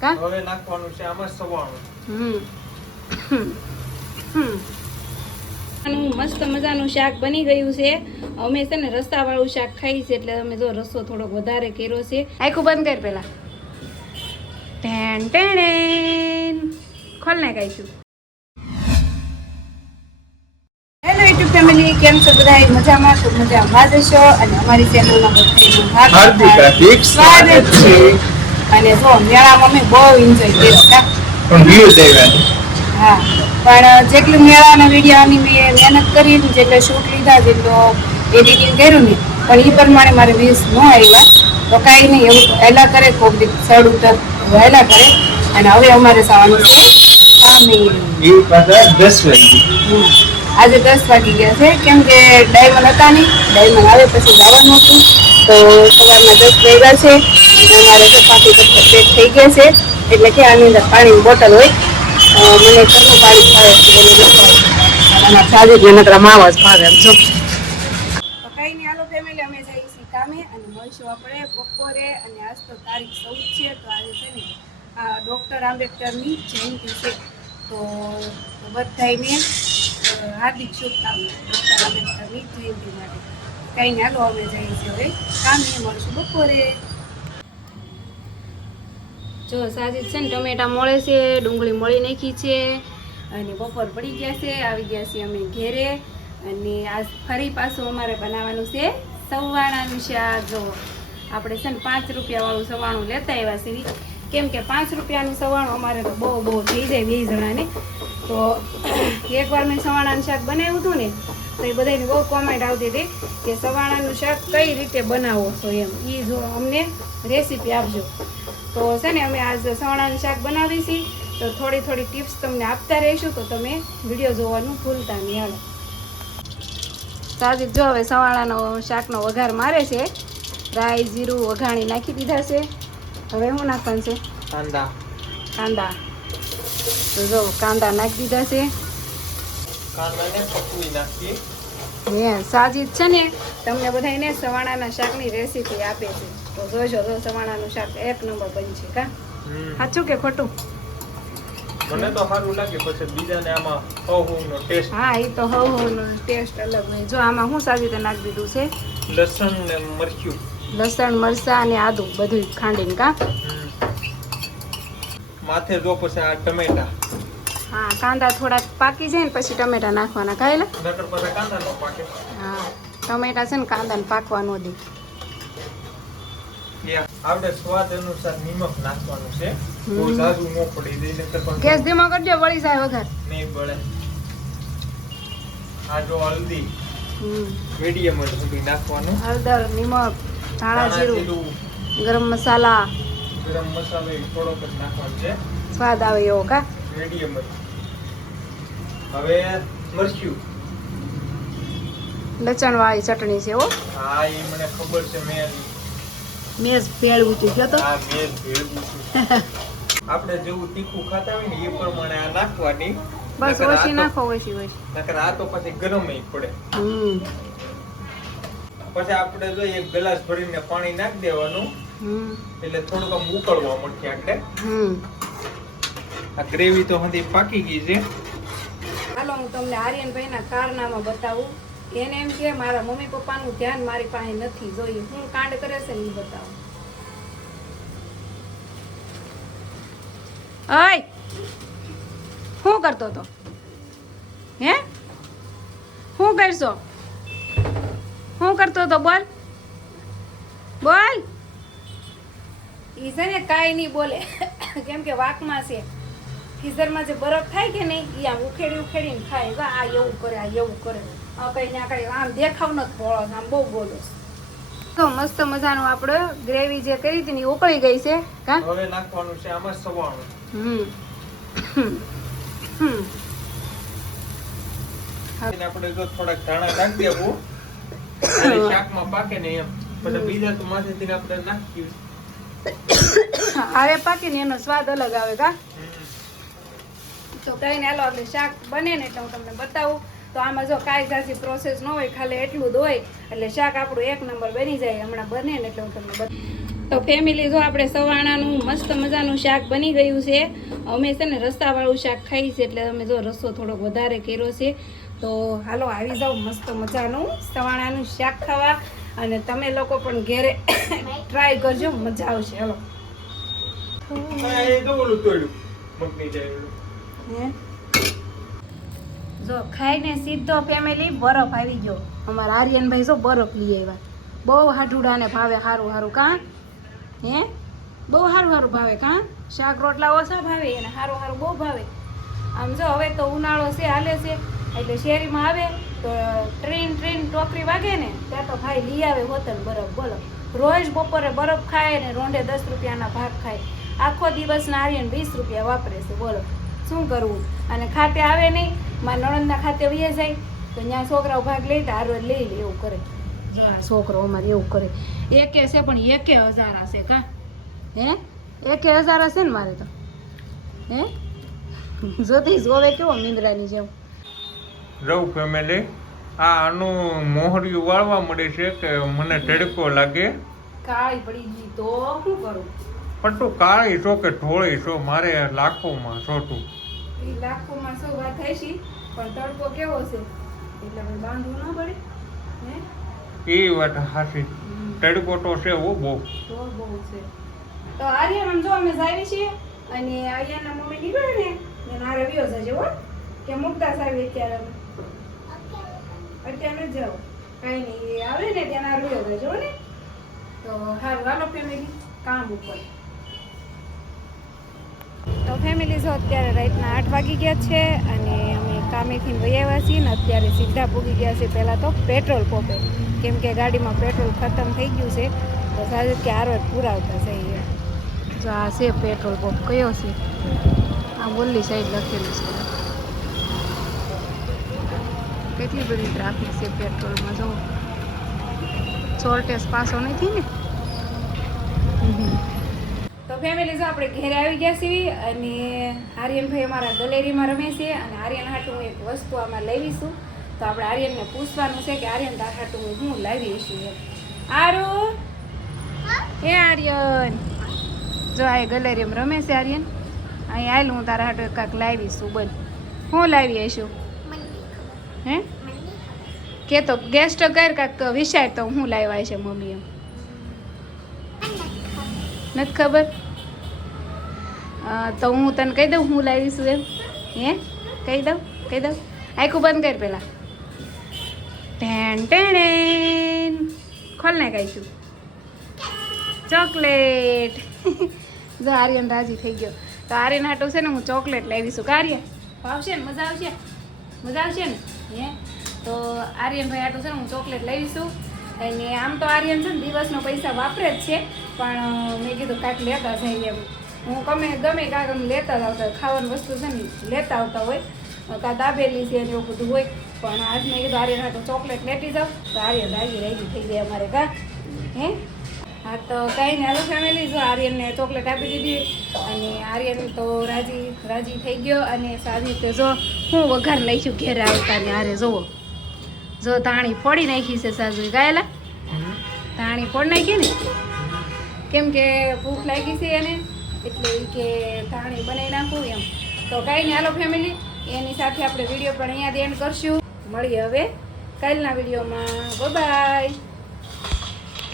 કા હવે નાખવાનું છે આમાં સવાણું. મસ્ત મજાનું શાક બની ગયું છે. અમે છે ને રસાવાળું શાક ખાઈ છે એટલે અમે જો રસો થોડોક વધારે કર્યો છે. આખું બંધ કર પેલા. ટેન ટેન ખોલ ને કાઈશું. હેલો યુટ્યુબ ફેમિલી, કેમ છો બધા? મજામાં તો મજામાં જશો અને અમારી ચેનલમાં બધાનું હાર્દિક સ્વાગત છે. અને જો મેળામાં અમે બહુ એન્જોય કર્યો કા પણ વ્યૂઝ આવ્યા. હા, પણ જેટલું મેળાના વિડીયોની મેં મહેનત કરી જેટલે શૂટ લીધા જેટલો એડિટિંગ કર્યું ને પણ એ પ્રમાણે મારે વ્યૂઝ ન આવ્યા તો કાંઈ નહીં, એવું વહેલા કરે કોક સડ ઉતર વહેલા કરે. અને હવે અમારે જવાનું છે કામે. એ પાછા 10 વાગે. આજે 10 વાગી ગયા છે કેમ કે ડાયમંડ હતા નહીં, ડાયમંડ આવે પછી જવાનું હતું તો સવારના 10 વાગ્યા છે. અમારે ચપાતી પેક થઈ ગયા છે એટલે કે આની અંદર પાણીની બોટલ હોય. મને ઘરનું પાણી ખાવે છે અને સાજી નકરા માવા જ ભાવે એમ છો. તો કઈ નહીં, હાલો ફેમિલી, અમે જઈએ છીએ કામે અને મળશું આપણે બપોરે. અને આજ તો તારીખ 14 છે તો આજે છે ને ડૉક્ટર આંબેડકરની જયંતિ છે તો બધાને હાર્દિક શુભકામના ડૉક્ટર આંબેડકરની જયંતિ માટે. કઈ નહીં, હાલો અમે જઈએ છીએ હવે કામે, મળશું બપોરે. જો સાજી છે ને ટમેટા મળે છે, ડુંગળી મળી નાખી છે અને બપોર પડી ગયા છે. આવી ગયા છીએ અમે ઘેરે અને આજ ફરી પાછું અમારે બનાવવાનું છે સવાણાનું શાક. જો આપણે છે ને 5 રૂપિયાવાળું સવાણું લેતા આવ્યા છીએ કેમ કે 5 રૂપિયાનું સવાણું અમારે તો બહુ થઈ જાય 2 જણાને. તો એકવાર મેં સવાણાનું શાક બનાવ્યું હતું ને તો એ બધાની બહુ કોમેન્ટ આવતી હતી કે સવાણાનું શાક કઈ રીતે બનાવો છો એમ, એ જો અમને રેસીપી આપજો. તો છે ને અમે આજ સવાણાનું શાક બનાવી છીએ તો થોડી થોડી ટિપ્સ તમને આપતા રહીશું તો તમે વિડીયો જોવાનું ભૂલતા નહીં. હાલો સાજી જો હવે સવાણાનો શાકનો વઘાર મારે છે. રાઈ જીરું વઘાણી નાખી દીધા છે. હવે શું નાખવાનું છે? કાંદા. તો જો કાંદા નાખી દીધા છે. કાંદાને પકવી નાખીએ. સાજીદ છે ને તમને બધાને સવાણાના શાકની રેસીપી આપે છે તો જોજો જો સવાણાનું શાક એક નંબર બનશે. કા સાચું કે ખોટું? મને તો સારું લાગે, પછી બીજાને આમાં હવનો ટેસ્ટ. હા, એ તો હવનો ટેસ્ટ અલગ હોય. જો આમાં શું સાજીદે નાખી દીધું છે? લસણ ને મરચું. લસણ, મરચાં અને આદુ બધું ખાંડીને. કા માથે જો પછી આ ટમેટા. હા, કાંદા થોડાક પાકી જાય ને પછી ટમેટા નાખવાના. કાયલા નકર પછી કાંદા નો પાકે. હા, ટમેટા છે ને કાંદાને પાકવા ન દે. આપણે સ્વાદ અનુસાર નિમક નાખવાનું છે. બહુ જાજુ ન પડી દે નકર પણ ગેસ ધીમો કરજો, વળી જાય વઘાર. નહીં બળે. આ જો હલ્દી મીડિયમ જ સુધી નાખવાનું. હળદર, નિમક, ધાણા જીરું, ગરમ મસાલો થોડોક જ નાખવાનો છે, સ્વાદ આવે એવો. કા મીડિયમ જ. હવે મરચું. લસણ વાળી ચટણી છે. હો હા, એ મને ખબર છે. મેં ભેળવું હતું કયો તો. હા, મેં ભેળવું છું. આપણે જેવું તીખું ખાતા હોય ને એ પ્રમાણે આ નાખવાની. બસ ઓછી નાખો, ઓછી. નકર આ તો પછી ગરમ પડે. પછી આપણે જો એક ગ્લાસ ભરીને પાણી નાખી દેવાનું એટલે થોડુંક આમ ઉકળવા મળશે. આપણે આ ગ્રેવી તો હજી પાકી ગઈ છે. હાલો હું તમને આર્યનભાઈના કારનામાં બતાવું. એને એમ કે મારા મમ્મી પપ્પાનું ધ્યાન મારી પાસે નથી, જોઈએ હું કાંડ કરે છે ને એ બતાવું. ઓય, શું કરતો તો? હે, શું કરશો? શું કરતો તો? બોલ બોલ. ઈ છે ને કાંઈ નહીં બોલે કેમ કે વાકમાં છે. ફ્રીઝરમાં જે બરફ થાય કે નહીં એ આમ ઉખેડીને ખાય. આ એવું કરે, આ એવું કરે, કઈ ના કઈ આમ દેખાવ નથી ભોળો, આમ બહુ બોલો. તો મસ્ત મજાનું આપણે ગ્રેવી જે કરી હતી ને એ ઉકળી ગઈ છે. કા હવે નાખવાનું છે આમાં સવાણું. આપણે જો થોડાક ધાણા નાખી દેવું શાકમાં પાકે ને એમ. પછી બીજા તો માથેથી આપણે નાખી આવે પાકે ને એનો સ્વાદ અલગ આવે. કા તો કઈ ને હાલો આપણે શાક બને ને એટલે હું તમને બતાવું. તો આમાં જો કાંઈ જાજી પ્રોસેસ ન હોય, ખાલી એટલું જ હોય એટલે શાક આપણું એક નંબર બની જાય. હમણાં બને ને એટલે હું તમને બતાવું. તો ફેમિલી જો આપણે સવાણાનું મસ્ત મજાનું શાક બની ગયું છે. અમે છે ને રસાવાળું શાક ખાઈએ છીએ એટલે અમે જો રસો થોડોક વધારે કર્યો છે. તો હાલો આવી જાઓ મસ્ત મજાનું સવાણાનું શાક ખાવા, અને તમે લોકો પણ ઘેરે ટ્રાય કરજો, મજા આવશે. હાલો એ તો ઓલું તોડ્યું મગની જાય. હે જો ખાઈને સીધો ફેમિલી બરફ આવી ગયો. અમારા આર્યનભાઈ જો બરફ લઈ આવ્યા. બહુ હાડુડાને ભાવે સારું સારું કાં હે, બહુ સારું સારું ભાવે કાં. શાક રોટલા ઓછા ભાવે એને સારું સારું બહુ ભાવે. આમ જો હવે તો ઉનાળો છે હાલે છે એટલે શેરીમાં આવે તો ટ્રેન ટોકરી વાગે ને ત્યાં તો ભાઈ લઈ આવે હોતન બરફ. બોલો રોજ બપોરે બરફ ખાય ને રોંઢે 10 રૂપિયાના ભાગ ખાય. આખો દિવસના આર્યન 20 રૂપિયા વાપરે છે. બોલો શું કરવું. અને ખાતે આવે નહીં, મારા નણંદના ખાતે વહી જાય તો ત્યાં છોકરાઓ ભાગ લઈ તો હારો લઈ લે એવું કરે. છોકરો અમારે એવું કરે. એકે છે પણ 1000 છે કાં હે, 1000 હશે ને મારે તો હે. જોતી જોવે કેવો મીંદડાની જેમ. રવ ફેમિલી આ આનું મોહરિયું વાળવા મળે છે કે મને તડકો લાગે. કાળી પડી ગઈ તો શું કરું. પણ તું કાળી છો કે ઢોળી છો, મારે લાખોમાં છોટું. એ લાખોમાં સૌ વાત થાય છે પણ તડકો કેવો છે એટલે હવે બાંધવું ન પડે હે. એ વાત હાચી. તડકો તો છે હો બહુ. તો બહુ છે. તો આર્યન જો અમે જાવી છીએ અને આર્યનના મમ્મી નીકળે ને એને આ રવિયો જશે હો કે મુકતા સાવી અત્યારે જ જાઓ કાંઈ નહીં, એ આવે ને ત્યાં આ રવિયો જજો ને. તો હારું હાલો ફેમિલી કામ ઉપર. તો ફેમિલી જો અત્યારે રાતના 8 વાગી ગયા છે અને અમે કામેથી વહી આવ્યા છીએ ને અત્યારે સીધા પૂગી ગયા છે પહેલાં તો પેટ્રોલ પંપે, કેમ કે ગાડીમાં પેટ્રોલ ખતમ થઈ ગયું છે તો સાજે કે આરો પુરાવતા જઈએ. જો આ છે પેટ્રોલ પંપ. કયો છે આ બોલી સાઈડ લખેલું છે. કેટલી બધી ટ્રાફિક છે પેટ્રોલમાં. જો શોર્ટેજ પાસો નથી ને. તો ફેમિલી જો આપણે ઘરે આવી ગયા છીએ અને આર્યનભાઈ અમારા ગેલેરીમાં રમે છે અને આર્યન હાટું હું એક વસ્તુ આમાં લાવીશું. તો આપણે આર્યનને પૂછવાનું છે કે આર્યન તાર હાટું હું લાવીશું એમ. આરુ એ આર્યન જો આ ગેલેરીમાં રમે છે આર્યન. અહીં આવેલું હું તારા હાટું કાંઈક લાવીશું. બોલ હું લાવી આવીશું હે કે તો ગેસ્ટ કર કાંઈક વિચાર તો હું લાવ્યા છે મમ્મી એમ. નથી ખબર તો હું તને કહી દઉં હું લાવીશું એમ. હે કહી દઉં આખું બંધ કર પેલા. ટેન ખોલ ને કહીશું ચોકલેટ. જો આર્યન રાજી થઈ ગયો. તો આર્યન હાટું છે ને હું ચોકલેટ લાવીશું. કાર્ય ભાવશે ને મજા આવશે ને હે. તો આર્યનભાઈ હાટું છે ને હું ચોકલેટ લાવીશું. અને આમ તો આર્યન છે ને દિવસનો પૈસા વાપરે જ છે પણ મેં કીધું કાંઈક લેતા જઈએ એમ. હું ગમે કાંઈક આમ લેતા જ આવતા ખાવાની વસ્તુ છે ને લેતા આવતા હોય, કાં દાબેલી છે ને એવું બધું હોય. પણ આજ મેં કીધું આર્યન હાટું ચોકલેટ લેતી જાઉં તો આર્યન રાજી થઈ જાય અમારે કાં હે. હા તો કાંઈ નહીં હાલો ફેમિલી જો આર્યનને ચોકલેટ આપી દીધી અને આર્યન તો રાજી થઈ ગયો. અને સારી રીતે જો હું વઘાર લઈશું ઘેરે આવતા ને આરે જોવો જો ધાણી ફોડી નાખી છે સાસુ ગાયેલા. ધાણી ફોડી નાખી ને કેમ કે ભૂખ લાગી છે એને એટલે કે ધાણી બનાવી નાખું એમ. તો કાંઈ નહીં હાલો ફેમિલી એની સાથે આપણે વિડીયો પણ અહીંયા એન્ડ કરશું. મળીએ હવે કાલના વિડીયોમાં. બાય.